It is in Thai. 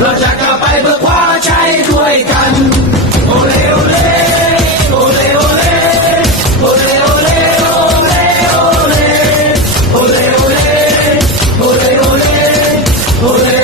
เราจะก้าวไปเพื่อคว้าชัยด้วยกัน โอเลโอเลโอเลโอเลโอเลโอเลโอเลโอเลโอเลโอเลโอเลโอเลโอเล